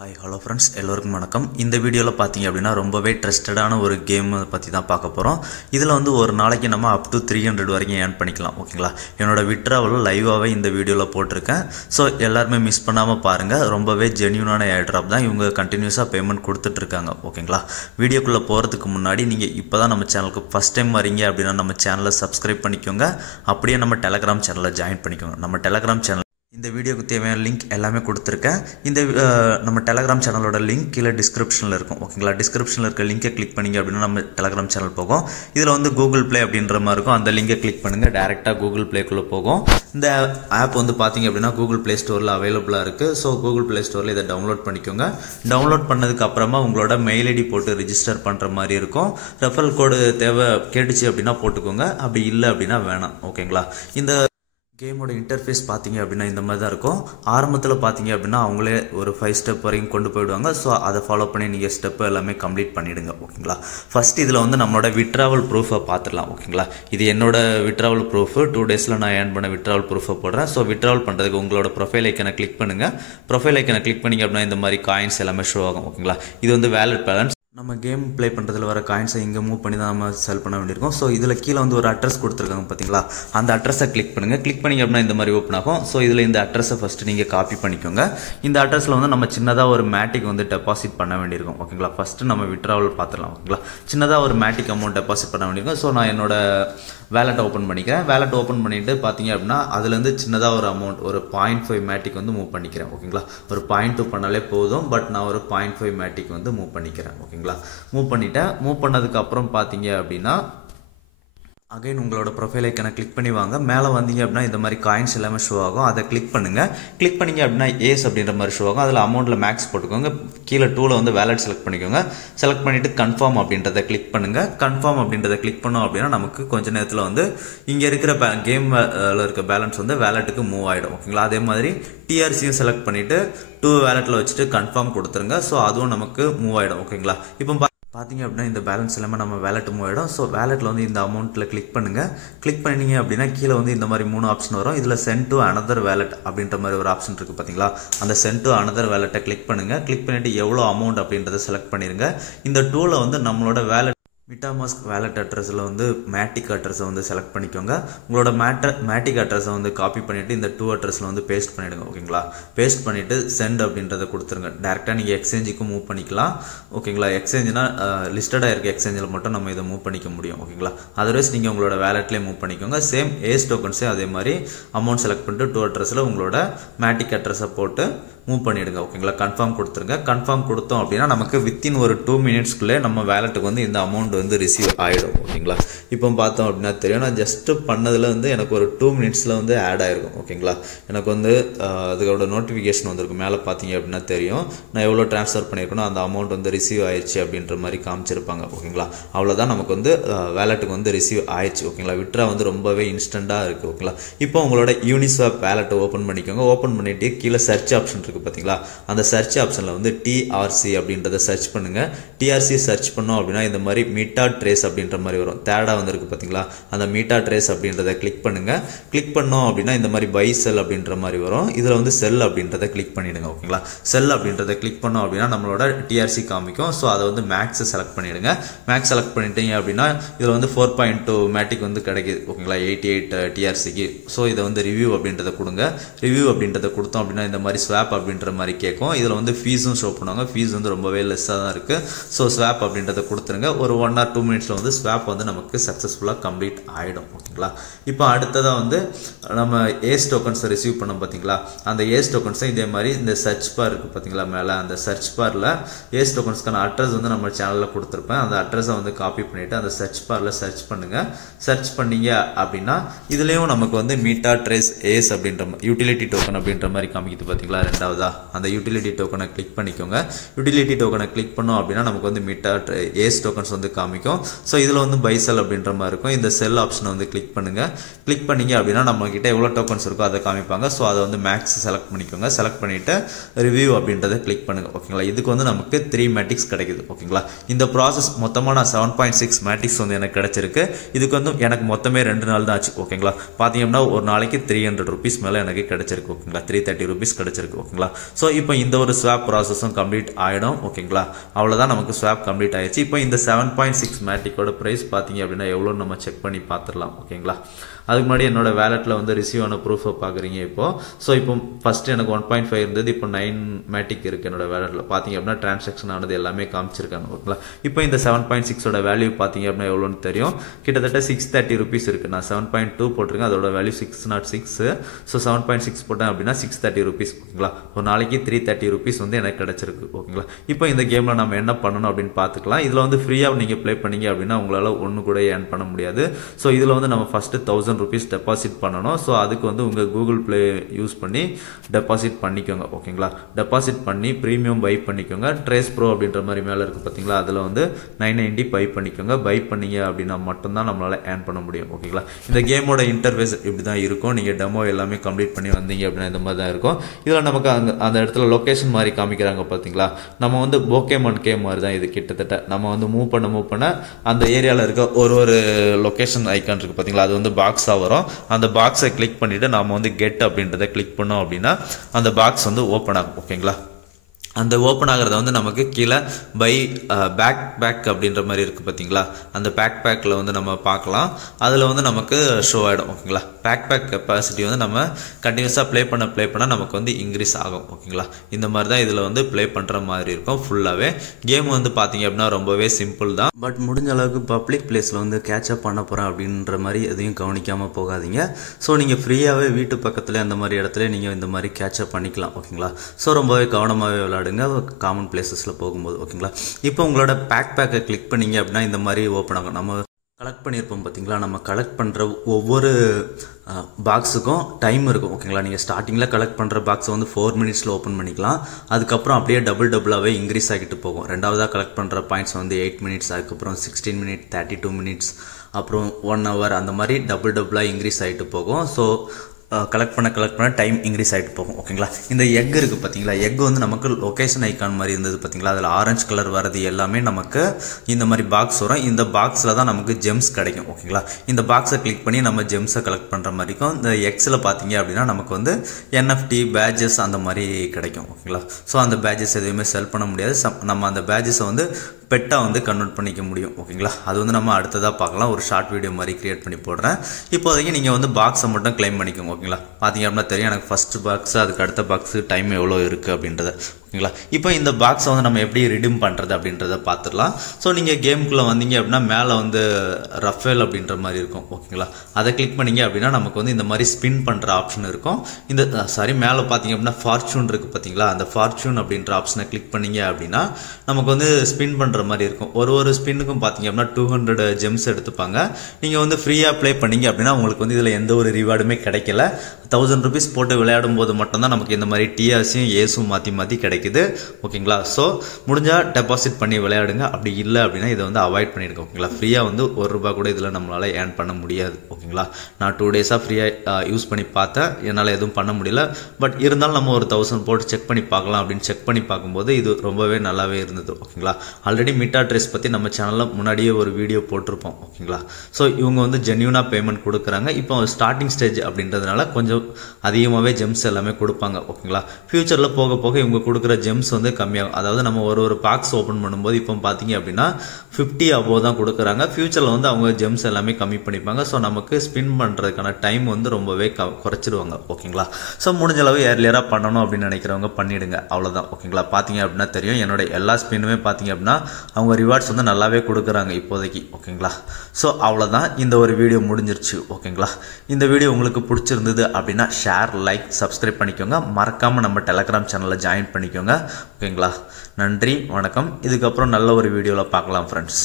Hi hello friends, எல்லோருக்கும் வணக்கம். இந்த வீடியோவில் பார்த்தீங்க அப்படின்னா ரொம்பவே ட்ரஸ்டடான ஒரு கேம் பற்றி தான் பார்க்க போகிறோம். இதில் வந்து ஒரு நாளைக்கு நம்ம அப் டு 300 வரைக்கும் ஏர்ன் பண்ணிக்கலாம். ஓகேங்களா, என்னோட விட்ராவல் லைவாகவே இந்த வீடியோவில் போட்டிருக்கேன். ஸோ எல்லாருமே மிஸ் பண்ணாமல் பாருங்கள். ரொம்பவே ஜென்யூனான ஏர் ட்ராப் தான். இவங்க கண்டினியூஸாக பேமெண்ட் கொடுத்துட்ருக்காங்க. ஓகேங்களா, வீடியோக்குள்ளே போகிறதுக்கு முன்னாடி நீங்கள் இப்போ தான் நம்ம சேனலுக்கு ஃபஸ்ட் டைம் வரீங்க அப்படின்னா நம்ம சேனலை சப்ஸ்கிரைப் பண்ணிக்கோங்க. அப்படியே நம்ம டெலகிராம் சேனலை ஜாயின் பண்ணிக்கோங்க. நம்ம டெலகிராம் சேனல் இந்த வீடியோக்கு தேவையான லிங்க் எல்லாமே கொடுத்துருக்கேன். இந்த நம்ம டெலகிராம் சேனலோட லிங்க் கீழே டிஸ்கிரிப்ஷனில் இருக்கும். ஓகேங்களா, டிஸ்கிரிப்ஷனில் இருக்க லிங்கை கிளிக் பண்ணிங்க அப்படின்னா நம்ம டெலகிராம் சேனல் போகும். இதில் வந்து கூகுள் ப்ளே அப்படின்ற மாதிரி இருக்கும். அந்த லிங்கை கிளிக் பண்ணுங்கள், டேரெக்டாக கூகுள் ப்ளேக்குள்ளே போகும். இந்த ஆப் வந்து பார்த்தீங்க அப்படின்னா கூகுள் ப்ளே ஸ்டோரில் அவைலபிளாக இருக்குது. ஸோ கூகுள் ப்ளே ஸ்டோரில் இதை டவுன்லோட் பண்ணிக்கோங்க. டவுன்லோட் பண்ணதுக்கு அப்புறமா உங்களோட மெயில் ஐடி போட்டு ரிஜிஸ்டர் பண்ணுற மாதிரி இருக்கும். ரெஃபரல் கோடு தேவை கேட்டுச்சு அப்படின்னா போட்டுக்கோங்க, அப்படி இல்லை அப்படின்னா வேணாம். ஓகேங்களா, இந்த கேமோட இன்டர்ஃபேஸ் பார்த்தீங்க அப்படின்னா இந்த மாதிரி தான் இருக்கும். ஆரம்பத்தில் பார்த்தீங்க அப்படின்னா அவங்களே ஒரு 5 ஸ்டெப் வரைக்கும் கொண்டு போயிடுவாங்க. ஸோ அதை ஃபாலோ பண்ணி நீங்கள் ஸ்டெப்பு எல்லாமே கம்ப்ளீட் பண்ணிவிடுங்க. ஓகேங்களா, ஃபஸ்ட் இதில் வந்து நம்மளோட விட்ராவல் ப்ரூஃபை பார்த்துடலாம். ஓகேங்களா, இது என்னோட விட்ராவல் ப்ரூஃபு. 2 டேஸில் நான் ஏர்ன் பண்ண விட்ராவல் ப்ரூஃபை போடுறேன். ஸோ விட்ராவல் பண்ணுறதுக்கு உங்களோட ப்ரொஃபைல் ஐக்கனை கிளிக் பண்ணுங்கள். ப்ரொஃபைல் ஐக்கனை கிளிக் பண்ணிங்க அப்படின்னா இந்த மாதிரி காயின்ஸ் எல்லாமே ஷோ ஆகும். ஓகேங்களா, இது வந்து வேலட் பேலன்ஸ். நம்ம கேம் ப்ளே பண்ணுறதுல வர காயின்ஸை இங்கே மூவ் பண்ணி தான் நம்ம செல் பண்ண வேண்டியிருக்கும். ஸோ இதில் கீழே வந்து ஒரு அட்ரஸ் கொடுத்துருக்காங்க பார்த்தீங்களா, அந்த அட்ரஸை கிளிக் பண்ணுங்கள். கிளிக் பண்ணிங்க அப்படின்னா இந்த மாதிரி ஓப்பன் ஆகும். ஸோ இதில் இந்த அட்ரஸை ஃபஸ்ட்டு நீங்கள் காப்பி பண்ணிக்கோங்க. இந்த அட்ரஸில் வந்து நம்ம சின்னதாக ஒரு மேட்டிக் வந்து டெபாசிட் பண்ண வேண்டியிருக்கும். ஓகேங்களா, ஃபஸ்ட்டு நம்ம விட்ராவல் பார்த்துடலாம். ஓகேங்களா, சின்னதாக ஒரு மேட்டிக் அமௌண்ட் டெபாசிட் பண்ண வேண்டியிருக்கும். ஸோ நான் என்னோட வேலட் ஓப்பன் பண்ணிக்கிறேன். வேலட் ஓப்பன் பண்ணிவிட்டு பார்த்தீங்க அப்படின்னா அதுலேருந்து சின்னதாக ஒரு அமௌண்ட் ஒரு 0.5 மேட்டிக் வந்து மூவ் பண்ணிக்கிறேன். ஓகேங்களா, ஒரு 0.2 பண்ணாலே போதும். பட் நான் ஒரு 0.5 மேட்டிக் வந்து மூவ் பண்ணிக்கிறேன். ஓகேங்களா, மூவ் பண்ணிட்டேன். மூவ் பண்ணதுக்கு அப்புறம் பார்த்தீங்க அப்படின்னா அகைன் உங்களோட ப்ரொஃபைல் ஐக்கனை கிளிக் பண்ணி வாங்க. மேலே வந்தீங்க அப்படின்னா இந்த மாதிரி காயின்ஸ் எல்லாமே ஷோ ஆகும். அதை கிளிக் பண்ணுங்கள். கிளிக் பண்ணிங்க அப்படின்னா ஏஸ் அப்படின்ற மாதிரி ஷோ ஆகும். அதில் அமௌண்ட்டில் மேக்ஸ் போட்டுக்கோங்க. கீழே 2ல் வந்து வேலட் செலக்ட் பண்ணிக்கோங்க. செலக்ட் பண்ணிவிட்டு கன்ஃபார்ம் அப்படின்றத கிளிக் பண்ணுங்கள். கன்ஃபார்ம் அப்படின்றத கிளிக் பண்ணோம் அப்படின்னா நமக்கு கொஞ்சம் நேரத்தில் வந்து இங்கே இருக்கிற கேமில் இருக்க பேலன்ஸ் வந்து வேலட்டுக்கு மூவ் ஆகிடும். ஓகேங்களா, அதே மாதிரி டிஆர்சியும் செலக்ட் பண்ணிவிட்டு 2 வேலட்டில் வச்சுட்டு கன்ஃபார்ம் கொடுத்துருங்க. ஸோ அதுவும் நமக்கு மூவ் ஆகிடும். ஓகேங்களா, இப்போ பார்த்தீங்க அப்படின்னா இந்த பேலன்ஸ் எல்லாமே நம்ம வேலட் மூவ் ஆகிடும். ஸோ வேலட்டில் வந்து இந்த அமௌண்ட்டில் கிளிக் பண்ணுங்கள். கிளிக் பண்ணிங்க அப்படின்னா கீழே வந்து இந்த மாதிரி 3 ஆப்ஷன் வரும். இதில் சென்ட் டு அனதர் வேலட் அப்படின்ற மாதிரி ஒரு ஆப்ஷன் இருக்குது பார்த்தீங்களா, அந்த சென்ட் டு அனதர் வேலட்டை கிளிக் பண்ணுங்கள். கிளிக் பண்ணிவிட்டு எவ்வளோ அமௌண்ட் அப்படின்றத செலக்ட் பண்ணிடுங்க. இந்த டூவில் வந்து நம்மளோட வேலட் மிட்டாமாஸ்க் வேலட் அட்ரஸில் வந்து மேட்டிக் அட்ரஸை வந்து செலக்ட் பண்ணிக்கோங்க. உங்களோட மேட்டிக் அட்ரஸை வந்து காப்பி பண்ணிவிட்டு இந்த 2 அட்ரஸில் வந்து பேஸ்ட் பண்ணிவிடுங்க. ஓகேங்களா, பேஸ்ட் பண்ணிவிட்டு சென்ட் அப்படின்றத கொடுத்துருங்க. டேரெக்டாக நீங்கள் எக்ஸ்சேஞ்சுக்கும் மூவ் பண்ணிக்கலாம். ஓகேங்களா, எக்ஸ்சேஞ்சுனா லிஸ்டடாக இருக்க எக்ஸ்சேஞ்சில் மட்டும் நம்ம இதை மூவ் பண்ணிக்க முடியும். ஓகேங்களா, அதர்வைஸ் நீங்கள் உங்களோட வேலட்லேயே மூவ் பண்ணிக்கோங்க. சேம் ஏஸ் டோக்கன்ஸே அதே மாதிரி அமௌண்ட் செலக்ட் பண்ணிட்டு 2 அட்ரஸில் உங்களோட மேட்டிக் அட்ரஸை போட்டு மூவ் பண்ணிவிடுங்க. ஓகேங்களா, கன்ஃபார்ம் கொடுத்துருங்க. கன்ஃபார்ம் கொடுத்தோம் அப்படின்னா நமக்கு வித்தின் ஒரு 2 மினிட்ஸ்க்குள்ளே நம்ம வேலட்டுக்கு வந்து இந்த அமௌண்ட் வந்து ரிசீவ் ஆகிடும். ஓகேங்களா, இப்போ பார்த்தோம் அப்படின்னா தெரியும். நான் ஜஸ்ட்டு பண்ணதில் வந்து எனக்கு ஒரு 2 மினிட்ஸில் வந்து ஆட் ஆகிருக்கும். ஓகேங்களா, எனக்கு வந்து அதுக்கோட நோட்டிஃபிகேஷன் வந்திருக்கும். மேலே பார்த்தீங்க அப்படின்னா தெரியும் நான் எவ்வளோ ட்ரான்ஸ்ஃபர் பண்ணியிருக்கணும், அந்த அமௌண்ட் வந்து ரிசீவ் ஆயிடுச்சு அப்படின்ற மாதிரி காமிச்சிருப்பாங்க. ஓகேங்களா, அவ்வளோதான், நமக்கு வந்து வேலட்டுக்கு வந்து ரிசீவ் ஆயிடுச்சு. ஓகேங்களா, விட்ரா வந்து ரொம்பவே இன்ஸ்டண்ட்டாக இருக்குது. ஓகேங்களா, இப்போ உங்களோட யூனிஸ்வாப் வேலட்டை ஓப்பன் பண்ணிக்கோங்க. ஓப்பன் பண்ணிவிட்டு கீழே சர்ச் ஆப்ஷன் இருக்குது பார்த்தீங்களா, அந்த சர்ச் ஆப்ஷனில் வந்து டிஆர்சி அப்படின்றத சர்ச் பண்ணுங்கள். டிஆர்சி சர்ச் பண்ணோம் அப்படின்னா இந்த மாதிரி மீட்டா ட்ரேஸ் அப்படின்ற மாதிரி வரும். தேர்டாக வந்துருக்கு பார்த்தீங்களா, அந்த மீட்டா ட்ரேஸ் அப்படின்றத கிளிக் பண்ணுங்கள். கிளிக் பண்ணோம் அப்படின்னா இந்த மாதிரி பை செல் அப்படின்ற மாதிரி வரும். இதில் வந்து செல் அப்படின்றத கிளிக் பண்ணிவிடுங்க. ஓகேங்களா, செல் அப்படின்றத கிளிக் பண்ணோம் அப்படின்னா நம்மளோட டிஆர்சி காமிக்கும். ஸோ அதை வந்து மேக்ஸ் செலக்ட் பண்ணிவிடுங்க. மேக்ஸ் செலக்ட் பண்ணிட்டீங்க அப்படின்னா இதில் வந்து 4.2 மேட்டிக் வந்து கிடைக்கிது. ஓகேங்களா, 88 டிஆர்சிக்கு. ஸோ இதை வந்து ரிவ்யூ அப்படின்றத கொடுங்க. ரிவ்யூ அப்படின்றத கொடுத்தோம் அப்படின்னா இந்த மாதிரி ஸ்வாப் அப்படின்ற மாதிரி கேட்கும். இதில் வந்து ஃபீஸும் ஷோ பண்ணுவாங்க. ஃபீஸ் வந்து ரொம்பவே லெஸ்ஸாக தான் இருக்குது. ஸோ ஸ்வாப் அப்படின்றத கொடுத்துருங்க. ஒரு 1 or 2 மினிட்ஸில் வந்து ஸ்வாப் வந்து நமக்கு சக்ஸஸ்ஃபுல்லாக கம்ப்ளீட் ஆகிடும். ஓகேங்களா, இப்போ அடுத்ததாக வந்து நம்ம ஏஸ் டோக்கன்ஸை ரிசீவ் பண்ணோம் பார்த்தீங்களா, அந்த ஏஸ் டோக்கன்ஸை இதே மாதிரி இந்த சர்ச் பார் இருக்குது பார்த்தீங்களா, மேலே அந்த சர்ச் பாரில் ஏஸ் டோக்கன்ஸ்க்கான அட்ரஸ் வந்து நம்ம சேனலில் கொடுத்துருப்பேன். அந்த அட்ரஸை வந்து காப்பி பண்ணிவிட்டு அந்த சர்ச் பாரில் சர்ச் பண்ணுங்கள். சர்ச் பண்ணீங்க அப்படின்னா இதுலேயும் நமக்கு வந்து மீட்டா ட்ரேஸ் ஏஸ் அப்படின்ற யூட்டிலிட்டி டோக்கன் அப்படின்ற மாதிரி காமிக்குது பார்த்தீங்களா. ரெண்டாவதா அந்த யூட்டிலிட்டி டோக்கனை கிளிக் பண்ணிக்கோங்க. யூட்டிலிட்டி டோக்கனை கிளிக் பண்ணோம் அப்படின்னா நமக்கு வந்து மீட்டா ஏஸ் டோக்கன்ஸ் வந்து காமிக்கும். ஸோ இதில் வந்து பை செல் அப்படின்ற மாதிரி இருக்கும். இந்த செல் ஆப்ஷனை வந்து கிளிக் பண்ணுங்கள். கிளிக் பண்ணிங்க அப்படின்னா நம்மக்கிட்ட எவ்வளோ டோக்கன்ஸ் இருக்கோ அதை காமிப்பாங்க. ஸோ அதை வந்து மேக்ஸ் செலக்ட் பண்ணிக்கோங்க. செலக்ட் பண்ணிவிட்டு ரிவ்யூ அப்படின்றத கிளிக் பண்ணுங்கள். ஓகேங்களா, இதுக்கு வந்து நமக்கு 3 மேட்டிக்ஸ் கிடைக்குது. ஓகேங்களா, இந்த ப்ராசஸ் மொத்தமாக நான் 7.6 மேட்டிக்ஸ் வந்து எனக்கு கிடச்சிருக்கு. இதுக்கு வந்து எனக்கு மொத்தமே 2 நாள் தான் ஆச்சு. ஓகேங்களா, பார்த்தீங்கன்னா ஒரு நாளைக்கு 300 ருபீஸ் மேலே எனக்கு கிடச்சிருக்கு. ஓகேங்களா, 330 ருபீஸ் கிடச்சிருக்கு. ஓகேங்களா, ஓகேங்களா. ஸோ இப்போ இந்த ஒரு ஸ்வாப் ப்ராசஸும் கம்ப்ளீட் ஆகிடும். ஓகேங்களா, அவ்வளோதான், நமக்கு ஸ்வாப் கம்ப்ளீட் ஆயிடுச்சு. இப்போ இந்த 7.6 மேட்டிக்கோட ப்ரைஸ் பார்த்தீங்க அப்படின்னா எவ்வளோன்னு நம்ம செக் பண்ணி பார்த்துடலாம். ஓகேங்களா, அதுக்கு முன்னாடி என்னோட வேலெட்டில் வந்து ரிசீவ் ஆன ப்ரூஃபை பார்க்குறீங்க இப்போது. ஸோ இப்போ ஃபஸ்ட்டு எனக்கு 1.5 இருந்தது, இப்போ 9 மேட்டிக் இருக்குது என்னோட வேலெட்டில். பார்த்தீங்க அப்படின்னா டிரான்சாக்ஷன் ஆனது எல்லாமே காமிச்சிருக்காங்க. ஓகேங்களா, இப்போ இந்த 7.6ஓட வேல்யூ பார்த்தீங்க அப்படின்னா எவ்வளோன்னு தெரியும். கிட்டத்தட்ட 630 ருபீஸ் இருக்குது. நான் 7.2 போட்டிருக்கேன், அதோட வேல்யூ 606. ஸோ 7.6 போட்டேன் அப்படின்னா 630 ருபீஸ். ஓகேங்களா, ஒரு நாளைக்கு 330 ருபீஸ் வந்து எனக்கு கிடச்சிருக்கு. ஓகேங்களா, இப்போ இந்த கேமில் நம்ம என்ன பண்ணணும் அப்படின்னு பார்த்துக்கலாம். இதில் வந்து ஃப்ரீயாக நீங்கள் ப்ளே பண்ணீங்க அப்படின்னா உங்களால் ஒன்று கூட ஏர்ன் பண்ண முடியாது. ஸோ இதில் வந்து நம்ம ஃபஸ்ட்டு 1000 ருபீஸ் டெபாசிட் பண்ணணும். ஸோ அதுக்கு வந்து உங்கள் கூகுள் ப்ளே யூஸ் பண்ணி டெபாசிட் பண்ணிக்கோங்க. ஓகேங்களா, டெபாசிட் பண்ணி ப்ரீமியம் பை பண்ணிக்கோங்க. ட்ரேஸ் ப்ரோ அப்படின்ற மாதிரி மேலே இருக்குது பார்த்தீங்களா, அதில் வந்து 990 பை பண்ணிக்கோங்க. பை பண்ணீங்க அப்படின்னா மட்டும்தான் நம்மளால் ஏர்ன் பண்ண முடியும். ஓகேங்களா, இந்த கேமோட இன்டர்ஃபேஸ் இப்படி தான் இருக்கும். நீங்கள் டெமோ எல்லாமே கம்ப்ளீட் பண்ணி வந்தீங்க அப்படின்னா இந்த மாதிரி தான் இருக்கும். இதில் நமக்கு அந்த இடத்துல லொக்கேஷன் மாதிரி காமிக்கிறாங்க பார்த்தீங்களா, நம்ம வந்து போகேமான் கேம் மாதிரி தான் இது. கிட்டத்தட்ட நம்ம வந்து மூவ் பண்ண அந்த ஏரியாவில் இருக்க ஒரு லொக்கேஷன் ஐக்கான் இருக்குது பார்த்தீங்களா, அது வந்து பாக்ஸாக வரும். அந்த பாக்ஸை கிளிக் பண்ணிவிட்டு நாம் வந்து கெட் அப்படின்றத கிளிக் பண்ணோம் அப்படின்னா அந்த பாக்ஸ் வந்து ஓப்பன் ஆகும். ஓகேங்களா, அந்த ஓப்பன் ஆகிறத வந்து நமக்கு கீழே பை பேக் அப்படின்ற மாதிரி இருக்குது பார்த்தீங்களா, அந்த பேக்கில் வந்து நம்ம பார்க்கலாம். அதில் வந்து நமக்கு ஷோ ஆகிடும். ஓகேங்களா, பேக் கெப்பாசிட்டி வந்து நம்ம கண்டினியூஸாக ப்ளே பண்ண நமக்கு வந்து இன்க்ரீஸ் ஆகும். ஓகேங்களா, இந்த மாதிரி தான் இதில் வந்து ப்ளே பண்ணுற மாதிரி இருக்கும். ஃபுல்லாகவே கேம் வந்து பார்த்தீங்க அப்படின்னா ரொம்பவே சிம்பிள் தான். பட் முடிஞ்ச அளவுக்கு பப்ளிக் பிளேஸில் வந்து கேட்சப் பண்ண போகிறேன் அப்படின்ற மாதிரி எதையும் கவனிக்காமல் போகாதீங்க. ஸோ நீங்கள் ஃப்ரீயாகவே வீட்டு பக்கத்தில் அந்த மாதிரி இடத்துல நீங்கள் இந்த மாதிரி கேட்சப் பண்ணிக்கலாம். ஓகேங்களா, ஸோ ரொம்பவே கவனமாகவே விளையாடுங்க காமன் பிளேசஸில் போகும்போது. ஓகேங்களா, இப்போ உங்களோட பேக்கை கிளிக் பண்ணீங்க அப்படின்னா இந்த மாதிரி ஓப்பன் ஆகும். நம்ம கலெக்ட் பண்ணியிருப்போம் பார்த்தீங்களா, நம்ம கலெக்ட் பண்ணுற ஒவ்வொரு பாக்ஸுக்கும் டைம் இருக்கும். ஓகேங்களா, நீங்கள் ஸ்டார்டிங்கில் கலெக்ட் பண்ணுற பாக்ஸை வந்து 4 மினிட்ஸில் ஓப்பன் பண்ணிக்கலாம். அதுக்கப்புறம் அப்படியே டபுளாகவே இன்க்ரீஸ் ஆகிட்டு போகும். ரெண்டாவதாக கலெக்ட் பண்ணுற பாயிண்ட்ஸ் வந்து 8 மினிட்ஸ், அதுக்கப்புறம் 16 மினிட்ஸ், 32 மினிட்ஸ், அப்புறம் 1 ஹவர், அந்த மாதிரி டபுளாக இன்க்ரீஸ் ஆகிட்டு போகும். ஸோ கலெக்ட் பண்ண டைம் இன்க்ரீஸ் ஆகிட்டு போகும். ஓகேங்களா, இந்த எக் இருக்குது பார்த்தீங்களா, எக் வந்து நமக்கு லொக்கேஷன் ஐக்கான் மாதிரி இருந்தது பார்த்தீங்களா, அதில் ஆரஞ்சு கலர் வரது எல்லாமே நமக்கு இந்த மாதிரி பாக்ஸ் வரும். இந்த பாக்ஸில் தான் நமக்கு ஜெம்ஸ் கிடைக்கும். ஓகேங்களா, இந்த பாக்ஸை கிளிக் பண்ணி நம்ம ஜெம்ஸை கலெக்ட் பண்ணுற மாதிரி இருக்கும். இந்த எக்ஸில் பார்த்தீங்க அப்படின்னா நமக்கு வந்து NFT பேஜஸ் அந்த மாதிரி கிடைக்கும். ஓகேங்களா, ஸோ அந்த பேஜஸ் எதுவுமே செல் பண்ண முடியாது. நம்ம அந்த பேஜஸை வந்து பெட்டாக வந்து கன்வெர்ட் பண்ணிக்க முடியும். ஓகேங்களா, அது வந்து நம்ம அடுத்ததாக பார்க்கலாம். ஒரு ஷார்ட் வீடியோ மாதிரி கிரியேட் பண்ணி போடுறேன். இப்போதைக்கு நீங்கள் வந்து பாக்ஸை மட்டும் கிளைம் பண்ணிக்கோங்க. ஓகேங்களா, பார்த்தீங்க அப்படின்னா தெரியும் எனக்கு ஃபஸ்ட்டு பாக்ஸு, அதுக்கு அடுத்த பாக்ஸு டைம் எவ்வளோ இருக்குது அப்படின்றத. ஓகேங்களா, இப்போ இந்த பாக்ஸை வந்து நம்ம எப்படி ரிடீம் பண்ணுறது அப்படின்றத பார்த்துடலாம். ஸோ நீங்கள் கேமுக்குள்ளே வந்தீங்க அப்படின்னா மேலே வந்து ரஃபேல் அப்படின்ற மாதிரி இருக்கும். ஓகேங்களா, அதை கிளிக் பண்ணிங்க அப்படின்னா நமக்கு வந்து இந்த மாதிரி ஸ்பின் பண்ணுற ஆப்ஷன் இருக்கும். இந்த மேலே பார்த்தீங்க அப்படின்னா ஃபார்ச்சூன் இருக்குது பார்த்தீங்களா, அந்த ஃபார்ச்சூன் அப்படின்ற ஆப்ஷனை கிளிக் பண்ணிங்க அப்படின்னா நமக்கு வந்து ஸ்பின் பண்ணுற மாதிரி இருக்கும். ஒரு ஸ்பின்னுக்கும் பார்த்தீங்க அப்படின்னா 200 ஜெம்ஸ் எடுத்துப்பாங்க. நீங்கள் வந்து ஃப்ரீயாக ப்ளே பண்ணீங்க அப்படின்னா உங்களுக்கு வந்து இதில் எந்த ஒரு ரிவார்டுமே கிடைக்கல. 1000 ருபீஸ் போட்டு விளையாடும் போது மட்டும்தான் நமக்கு இந்த மாதிரி டிஆர்ஸையும் ஏஸும் மாற்றி கிடைக்குது. ஓகேங்களா, ஸோ முடிஞ்சால் டெபாசிட் பண்ணி விளையாடுங்க. அப்படி இல்லை அப்படின்னா இதை வந்து அவாய்ட் பண்ணிடுங்க. ஓகேங்களா, ஃப்ரீயாக வந்து ₹1 கூட இதில் நம்மளால் ஏர்ன் பண்ண முடியாது. ஓகேங்களா, நான் 2 டேஸாக ஃப்ரீயாக யூஸ் பண்ணி பார்த்தேன், என்னால் எதுவும் பண்ண முடியல. பட் இருந்தாலும் நம்ம ஒரு 1000 போட்டு செக் பண்ணி பார்க்கலாம் அப்படின்னு செக் பண்ணி பார்க்கும்போது இது ரொம்பவே நல்லாவே இருந்தது. ஓகேங்களா, ஆல்ரெடி மிட்டா ட்ரேஸ் பற்றி நம்ம சேனலில் முன்னாடியே ஒரு வீடியோ போட்டிருப்போம். ஓகேங்களா, ஸோ இவங்க வந்து ஜென்யூனாக பேமெண்ட் கொடுக்குறாங்க. இப்போ ஸ்டார்டிங் ஸ்டேஜ் அப்படின்றதுனால கொஞ்சம் அதிகமாகவே ஜெம்ஸ் எல்லாமே கொடுப்பாங்க. ஓகேங்களா, ஃபியூச்சரில் போக இவங்க கொடுக்குற ஜெம்ஸ் வந்து கம்மியாகும். அதாவது நம்ம ஒரு பாக்ஸ் ஓப்பன் பண்ணும்போது இப்போ பார்த்தீங்க அப்படின்னா 50 above தான் கொடுக்குறாங்க. ஃபியூச்சரில் வந்து அவங்க ஜெம்ஸ் எல்லாமே கம்மி பண்ணிப்பாங்க. ஸோ நமக்கு ஸ்பின் பண்ணுறதுக்கான டைம் வந்து ரொம்பவே குறைச்சிடுவாங்க. ஓகேங்களா, ஸோ முடிஞ்ச அளவு ஏர்லியராக பண்ணணும் அப்படின்னு நினைக்கிறவங்க பண்ணிவிடுங்க. அவ்வளோதான். ஓகேங்களா, பார்த்தீங்க அப்படின்னா தெரியும் என்னோட எல்லா ஸ்பின்னுமே பார்த்தீங்க அப்படின்னா அவங்க ரிவார்ட்ஸ் வந்து நல்லாவே கொடுக்குறாங்க இப்போதைக்கு. ஓகேங்களா, ஸோ அவ்வளோதான், இந்த ஒரு வீடியோ முடிஞ்சிருச்சு. ஓகேங்களா, இந்த வீடியோ உங்களுக்கு பிடிச்சிருந்தது அப்படின்னா ஷேர், லைக், சப்ஸ்கிரைப் பண்ணிக்கோங்க. மறக்காமல் நம்ம டெலகிராம் சேனலில் ஜாயின் பண்ணிக்கோங்க. ஓகேங்களா, நன்றி, வணக்கம். இதுக்கப்புறம் நல்ல ஒரு வீடியோவில் பார்க்கலாம் ஃப்ரெண்ட்ஸ்.